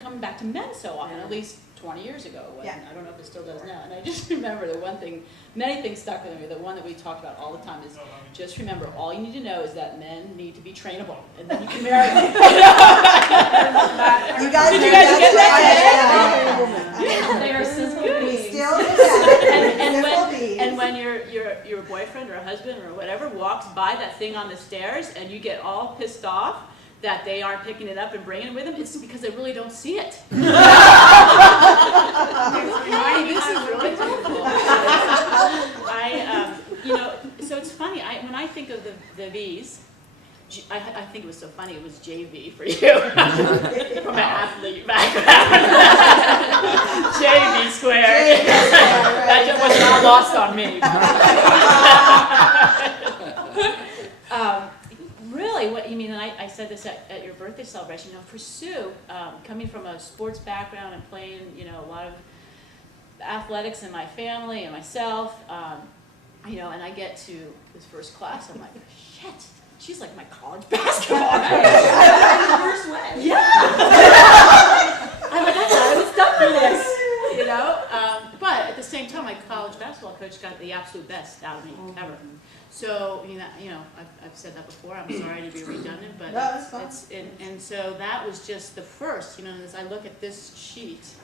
coming back to men so often, at least 20 years ago. I don't know if it still does now. And I just remember the one thing, many things stuck with me. The one that we talked about all the time is just remember, all you need to know is that men need to be trainable, and then you can marry them. You guys Did you guys get that? Yeah, they are simple beings. We still do that. And when your boyfriend or husband or whatever walks by that thing on the stairs and you get all pissed off that they aren't picking it up and bringing it with them, it's because they really don't see it. This is really difficult. So it's funny. When I think of the V's, I think it was so funny. It was JV for you from an athlete background. JV squared. That was not lost on me. Really, what you mean, and I said this at your birthday celebration, for Sue, coming from a sports background and playing, a lot of athletics in my family and myself, and I get to this first class, I'm like, shit, she's like my college basketball coach. First way. Yeah! I'm like, I thought I was done for this, but at the same time, my college basketball coach got the absolute best out of me ever. So, I've said that before. I'm sorry to be redundant, but and so that was just the first. As I look at this sheet,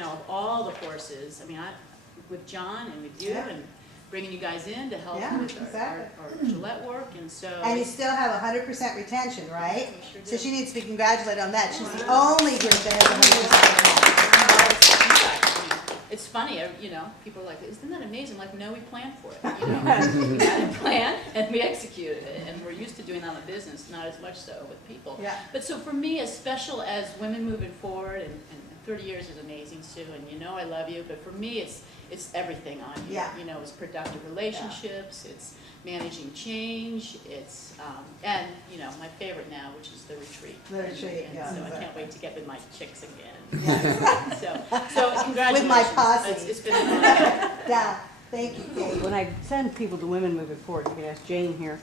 of all the courses. I mean, with John and with you and bringing you guys in to help with our Gillette work, and so. And you still have 100% retention, right? Sure do. So she needs to be congratulated on that. She's the only group that has 100% retention. It's funny, people are like, isn't that amazing? Like, no, we planned for it. We had a plan and we executed it, and we're used to doing that in business, not as much so with people. Yeah. But so for me, as special as women moving forward, and 30 years is amazing, Sue, and I love you, but for me, it's everything on you. Yeah. It's productive relationships, it's managing change, it's and my favorite now, which is the retreat. The retreat, and yeah. so I can't wait to get with my chicks again. Yeah. So congratulations. With my posse. It's been an honor. Yeah. Thank you, Kate. When I send people to Women Moving Forward, you can ask Jane here,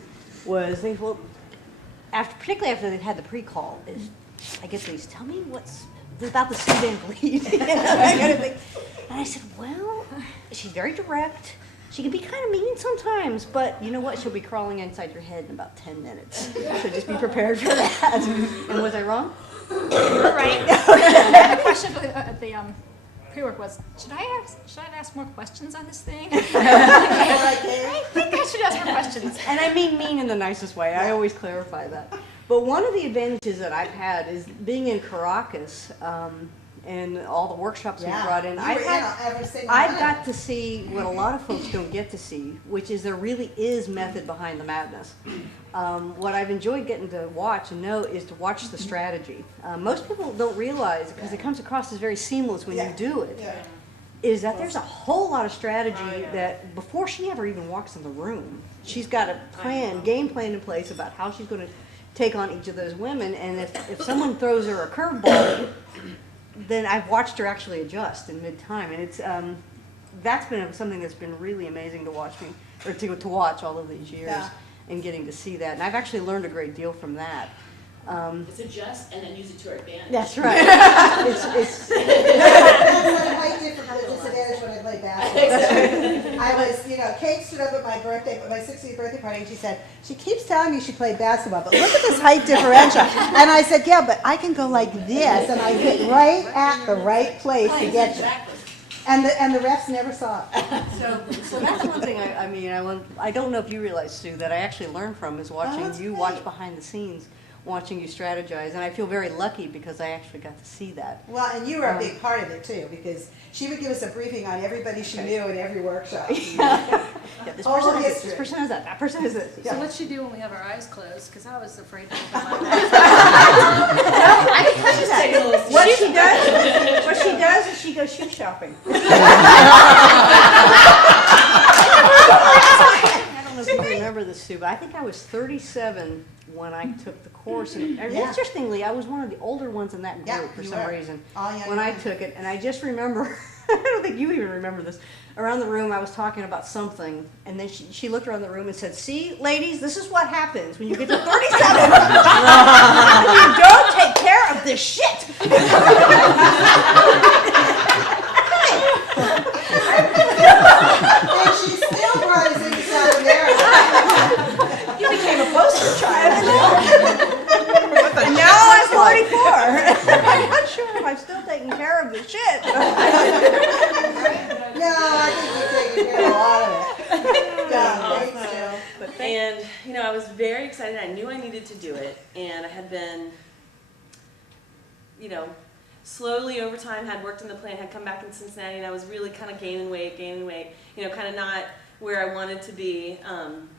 was particularly after they'd had the pre-call, I guess they used to tell me what's about the Sue Van Vliet, that kind of thing. And I said, well, she's very direct. She can be kind of mean sometimes, but you know what? She'll be crawling inside your head in about 10 minutes. So just be prepared for that. And was I wrong? You're right. The question at the pre-work was, should I ask more questions on this thing? I think I should ask more questions. And I mean in the nicest way. I always clarify that. But one of the advantages that I've had is being in Caracas and all the workshops we brought in. I've got to see what a lot of folks don't get to see, which is there really is method behind the madness. What I've enjoyed getting to watch and know is to watch the strategy. Most people don't realize, because it comes across as very seamless when you do it, is that there's a whole lot of strategy that before she ever even walks in the room, she's got a game plan in place about how she's going to take on each of those women, and if someone throws her a curveball, then I've watched her actually adjust in mid-time, and it's that's been something that's been really amazing to watch to watch all of these years, and getting to see that, and I've actually learned a great deal from that. It's adjust and then use it to our advantage. That's right. That's quite different from the disadvantage when I played basketball. I was, Kate stood up at my 60th birthday party, and she said, she keeps telling me she played basketball, but look at this height differential. And I said, yeah, but I can go like this, and I hit right at the right place to get you. And the refs never saw it. So that's one thing I don't know if you realize, Sue, that I actually learned from is watching you watch behind the scenes, watching you strategize, and I feel very lucky because I actually got to see that. Well, and you were a big part of it too, because she would give us a briefing on everybody she knew in every workshop. This person is that person is this. So what'd she do when we have our eyes closed? Because I was afraid to open my eyes. I can tell you that. What she does is she goes shoe shopping. I don't know if you remember this, Sue, but I think I was 37 when I took the course, and interestingly, I was one of the older ones in that group for some reason when I took it, and I just remember, I don't think you even remember this, around the room I was talking about something, and then she looked around the room and said, see, ladies, this is what happens when you get to 37. You don't take care care of this shit. And she still brought us into South America. You became a poster child. And now I'm 44. I'm not sure if I'm still taking care of the shit. No, I think you're taking care of a lot of it. Yeah, thanks, Jill. And, you know, I was very excited. I knew I needed to do it. And I had been, you know, slowly over time had worked in the plant, had come back in Cincinnati, and I was really kind of gaining weight, you know, kind of not where I wanted to be. And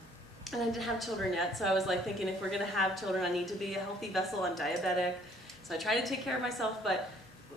I didn't have children yet, so I was like thinking if we're going to have children, I need to be a healthy vessel. I'm diabetic. So I tried to take care of myself, but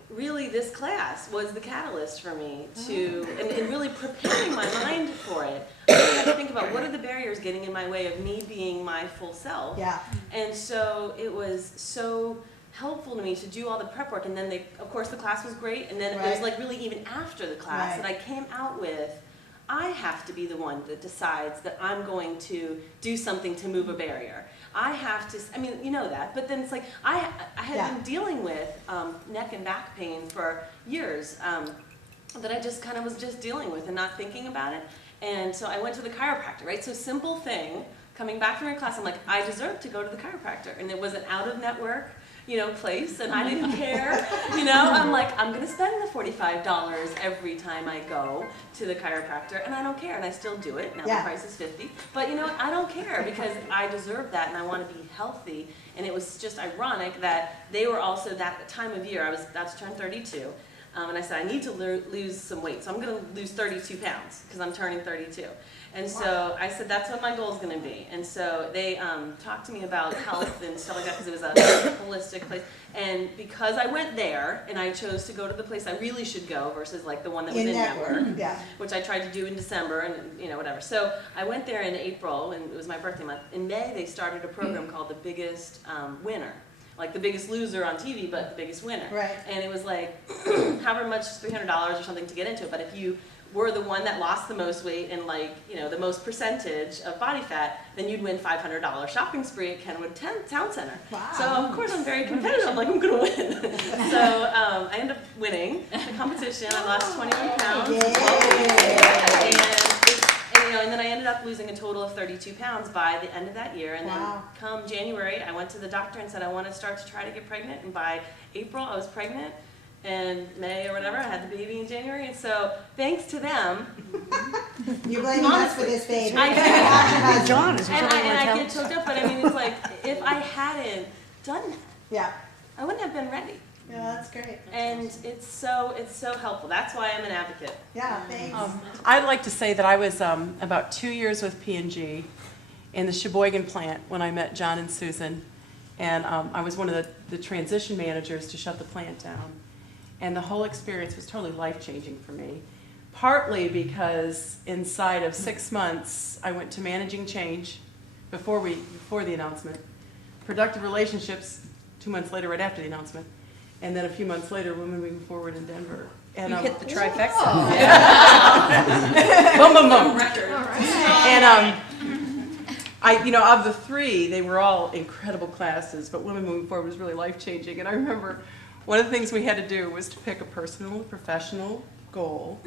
really this class was the catalyst for me to, and really preparing my mind for it. I really had to think about what are the barriers getting in my way of me being my full self. Yeah. And so it was so helpful to me to do all the prep work, and then of course the class was great, and then it was like really even after the class that I came out with, I have to be the one that decides that I'm going to do something to move a barrier. I have to, I mean, you know that, but then it's like, I had been dealing with neck and back pain for years that I just kind of was just dealing with and not thinking about it. And so I went to the chiropractor, right? So simple thing, coming back from your class, I'm like, I deserve to go to the chiropractor. And it was an out-of-network, you know, place, and I didn't care, you know, I'm like, I'm gonna spend the $45 every time I go to the chiropractor, and I don't care, and I still do it. Now the price is $50, but you know, I don't care because I deserve that, and I want to be healthy. And it was just ironic that they were also that time of year. I was about to turn 32, and I said I need to lose some weight, so I'm gonna lose 32 pounds because I'm turning 32. And so I said, that's what my goal is going to be. And so they talked to me about health and stuff like that because it was a holistic place. And because I went there and I chose to go to the place I really should go versus like the one that was in network, which I tried to do in December and you know whatever. So I went there in April, and it was my birthday month. In May they started a program called The Biggest Winner. Like The Biggest Loser on TV, but The Biggest Winner. Right. And it was like however much, $300 or something to get into it. But if you were the one that lost the most weight and like, you know, the most percentage of body fat, then you'd win $500 shopping spree at Kenwood Town Center. Wow. So of course I'm very competitive. I'm like, I'm gonna win. So I ended up winning the competition. I lost 21 pounds. And, you know, and then I ended up losing a total of 32 pounds by the end of that year. And then come January, I went to the doctor and said I want to start to try to get pregnant. And by April, I was pregnant. And May or whatever, I had the baby in January, and so thanks to them. You're blaming us for this baby. I John is and I get choked up, but I mean, it's like if I hadn't done that, I wouldn't have been ready. Yeah, that's great. And it's so helpful. That's why I'm an advocate. Yeah, thanks. I'd like to say that I was about 2 years with P&G in the Sheboygan plant when I met John and Susan, and I was one of the transition managers to shut the plant down. And the whole experience was totally life-changing for me, partly because inside of 6 months, I went to managing change before the announcement, productive relationships 2 months later, right after the announcement, and then a few months later, Women Moving Forward in Denver. And, you hit the trifecta. Boom, boom, boom. And you know, of the three, they were all incredible classes, but Women Moving Forward was really life-changing. And I remember one of the things we had to do was to pick a personal, professional goal,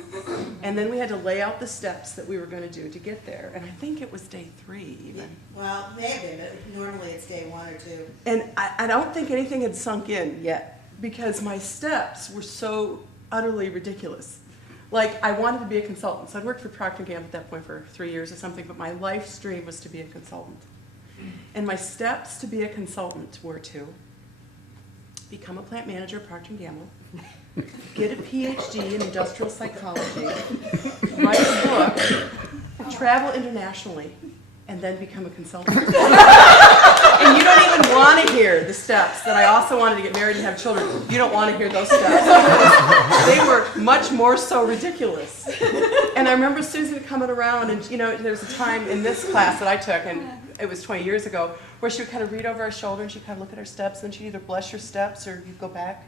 and then we had to lay out the steps that we were going to do to get there. And I think it was day 3 even. Well, maybe, but normally it's day 1 or 2. And I don't think anything had sunk in yet because my steps were so utterly ridiculous. Like, I wanted to be a consultant. So I'd worked for Procter & Gamble at that point for 3 years or something, but my life's dream was to be a consultant. And my steps to be a consultant were to become a plant manager at Procter & Gamble, get a PhD in industrial psychology, write a book, travel internationally, and then become a consultant. And you don't even want to hear the steps that I also wanted to get married and have children. You don't want to hear those steps. They were much more so ridiculous. And I remember Susan coming around, and you know, there was a time in this class that I took, and it was 20 years ago, where she would kind of read over her shoulder and she'd kind of look at her steps, and she'd either bless your steps or you'd go back.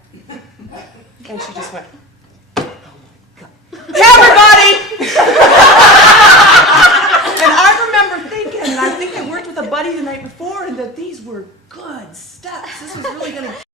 And she just went, oh my God. Everybody! And I remember thinking, and I think I worked with a buddy the night before, and that these were good steps. This was really going to